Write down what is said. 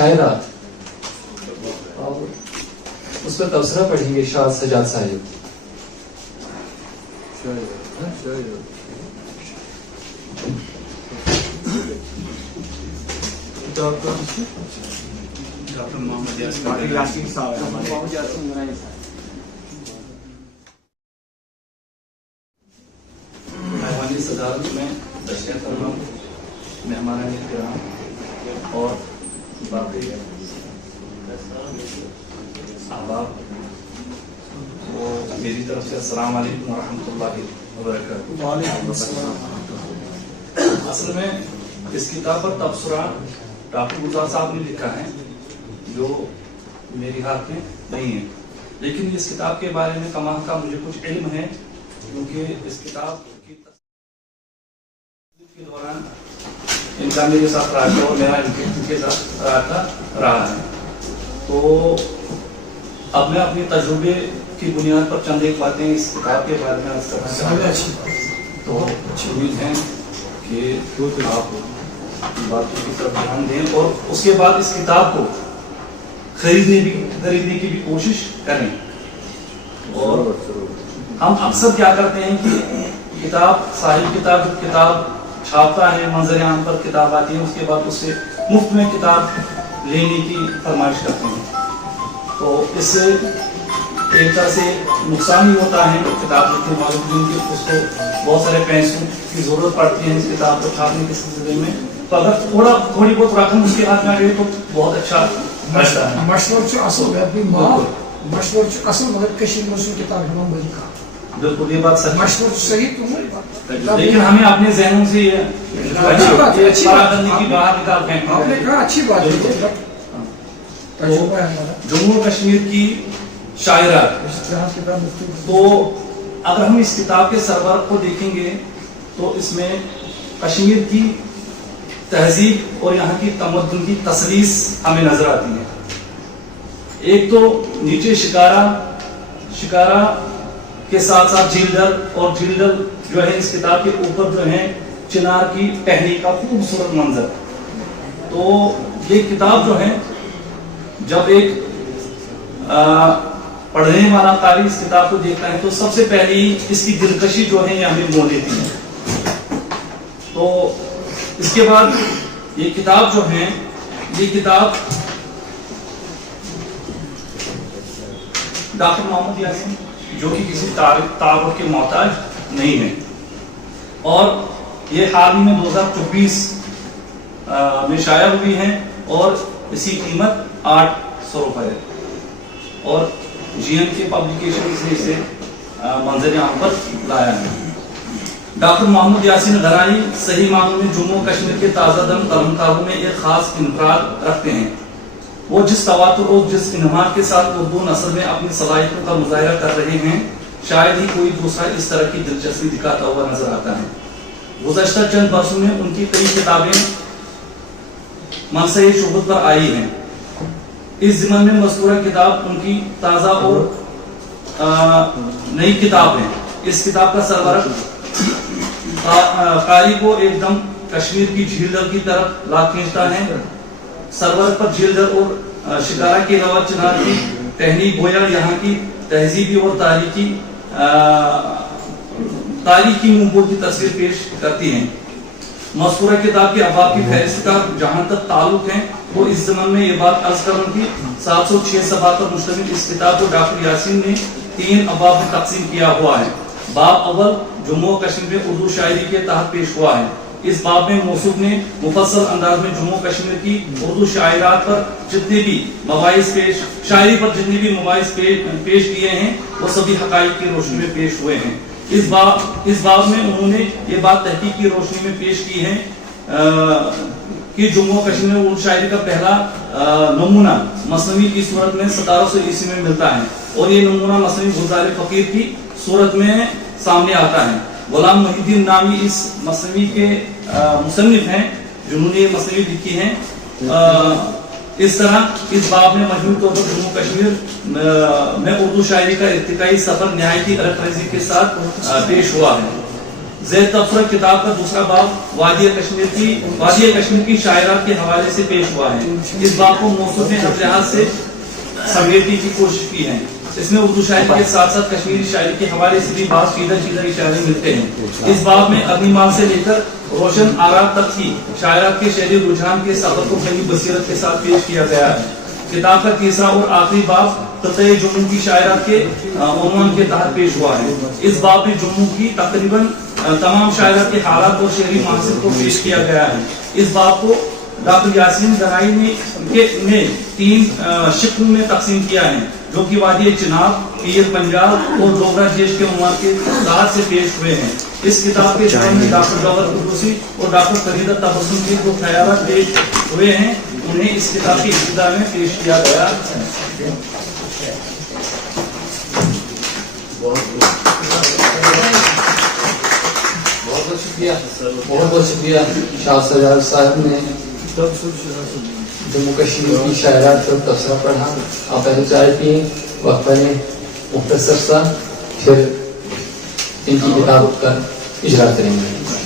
شاعرات اور اس پر تبصرہ پڑھیں گے شاد سجاد صاحب. ڈاکٹر محمد یاسین ایوانی صدارت میں تشریف فرما مہمان کرام اور باقی احباب کو میری طرف سے السلام علیکم ورحمۃ اللہ وبرکاتہ. اصل میں اس کتاب پر تبصرہ ڈاکٹر گلزار صاحب نے لکھا ہے جو میری ہاتھ میں نہیں ہے، لیکن اس کتاب کے بارے میں کما کا مجھے کچھ علم ہے کیونکہ اس کتاب کی کے دوران ان کا میرے ساتھ رابطہ اور میرا ان کے ساتھ رابطہ رہا ہے. تو اب میں اپنے تجربے کی بنیاد پر چند ایک باتیں اس کتاب کے بارے میں عرض کرنا چاہتا ہوں. تو امید ہے کہ آپ باتوں کی طرف دھیان دیں اور اس کے بعد اس کتاب کو خریدنے کی بھی کوشش کریں. اور ہم اکثر کیا کرتے ہیں کہ کتاب صاحب کتاب چھاپتا ہے، منظر عام پر کتاب آتی ہے، اس کے بعد اس سے مفت میں کتاب لینے کی فرمائش کرتے ہیں. تو اس سے ایک طرح سے نقصان ہی ہوتا ہے کتاب لکھنے والوں کی، اس کو بہت سارے پیسوں کی ضرورت پڑتی ہے اس کتاب کو چھاپنے کے سلسلے میں. تو اگر تھوڑی بہت رقم اس کے ہاتھ میں آ گئی تو بہت اچھا رہتا ہے. مشورہ اصل مشورہ اصل مگر کشیر مسلم کتاب ہم بھائی کا بالکل یہ بات سچ مشورہ صحیح تو لیکن ہمیں اپنے ذہنوں سے یہ پراگندگی کی باہر نکال پھینکنا آپ نے کہا اچھی بات ہے. جموں کشمیر کی شاعرات، تو اگر ہم اس کتاب کے سرورق کو دیکھیں گے تو اس میں کشمیر کی تہذیب اور یہاں کی تمدن کی تسلیس ہمیں نظر آتی ہے. ایک تو نیچے شکارا کے ساتھ ساتھ جھیلڈر، اور جھیلڈر جو ہے اس کتاب کے اوپر جو ہے چنار کی ٹہنی کا خوبصورت منظر. تو یہ کتاب جو ہے جب ایک پڑھنے والا قاری اس کتاب کو دیکھتا ہے تو سب سے پہلی اس کی دلکشی جو ہے یہ ہمیں مو لیتی ہے. تو اس کے بعد یہ کتاب جو ہے یہ کتاب ڈاکٹر محمد یاسین جو کہ کسی تعارف کے محتاج نہیں ہے، اور یہ حال ہی میں 2024 میں شائع ہوئی ہیں اور اس کی قیمت 800 روپے ہے. اور جی ایم کے پبلیکیشن سے اسے منظر عام پر لایا ہے. ڈاکٹر محمد یاسین غنائی صحیح معنوں میں جموں کشمیر کے تازہ دم قلمکاروں میں ایک خاص انفراد رکھتے ہیں. وہ جس تواتر اور جس انہماک کے ساتھ اردو نثر میں اپنی صلاحیتوں کا مظاہرہ کر رہے ہیں شاید ہی کوئی دوسرا اس طرح کی دلچسپی دکھاتا ہوا نظر آتا ہے. گزشتہ چند برسوں میں ان کی کئی کتابیں منصب شہرت پر آئی ہیں. اس ضمن میں مذکورہ کتاب ان کی تازہ اور نئی کتاب ہے. اس کتاب کا سرورق قاری کو ایک دم کشمیر کی جھیلڈر کی طرف لا کھینچتا ہے. سرورق پر جھیلڈر اور شکارا کے علاوہ چنار کی ٹہنی گویا یہاں کی تہذیبی اور تاریخی منبوع کی تصویر پیش کرتی ہیں. مذکورہ کتاب کے ابواب کی فہرست کا جہاں تک تعلق ہے وہ اس زمن میں یہ بات عرض کروں کہ 706 صفحات پر مشتمل اس کتاب کو ڈاکٹر یاسین نے 3 ابواب میں تقسیم کیا ہوا ہے. باب اول جموں کشمیر میں اردو شاعری کے تحت پیش ہوا ہے. اس باب میں موصوف نے مفصل انداز میں جموں کشمیر کی اردو شاعرات پر جتنے بھی مباحث شاعری پر جتنے بھی مباحث پیش کیے ہیں وہ سبھی حقائق کی روشنی میں پیش ہوئے ہیں. اس باب میں انہوں نے یہ بات تحقیق کی روشنی میں پیش کی ہے کہ جموں کشمیر میں اردو شاعری کا پہلا نمونہ مثنوی کی صورت میں 1700 عیسوی میں ملتا ہے، اور یہ نمونہ مثنوی گلزار فقیر کی صورت میں سامنے آتا ہے. غلام محی الدین نامی اس مثنوی کے مصنف ہیں جنہوں نے یہ مثنوی لکھی ہیں. اس طرح اس باب میں مجموعی طور پر جموں کشمیر میں اردو شاعری کا ارتقائی سفر نہایت ہی الگ تہذیب کے ساتھ پیش ہوا ہے. زیر تبصرہ کتاب کا دوسرا باب وادی کشمیر کی شاعرات کے حوالے سے پیش ہوا ہے. اس باب کو موصوف نے ہر لحاظ سے سمیٹنے کی کوشش کی ہے. اس میں اردو شاعری کے ساتھ ساتھ کشمیری شاعری کے حوالے سے بھی بعض چیدہ اشارے ملتے ہیں. اس باب میں اگنی مال سے لے کر روشن آرات تک کی شاعرات کے شعری رجحان کے سبق کو بڑی بصیرت کے ساتھ پیش کیا گیا ہے. کتاب کا تیسرا اور آخری باب خطۂ جموں کی شاعرات کے عنوان کے تحت پیش ہوا ہے. اس باب میں جموں کی تقریباً تمام شاعرات کے حالات اور شعری مناظر کو پیش کیا گیا ہے. اس باب کو ڈاکٹر یاسین گنائی نے 3 شکل میں تقسیم کیا ہے جو کہ وادی چناب، پیر پنجاب اور ڈوگرا جیش کے عنوان کے تحت سے پیش ہوئے ہیں. اس کتاب کے شروع میں ڈاکٹر جوہر قدوسی اور ڈاکٹر فریدہ تبسم کے جو خیالات پیش ہوئے ہیں انہیں اس کتاب کی ابتدا میں پیش کیا گیا ہے. بہت بہت شکریہ شاہ سجاد صاحب نے جموں کشمیر کی شاعرات پر تبصرہ پڑھا. آپ پہلے چائے پئیں، وقفہ نے مختصر سا، پھر ان کی کتاب کا اجرا کریں گے.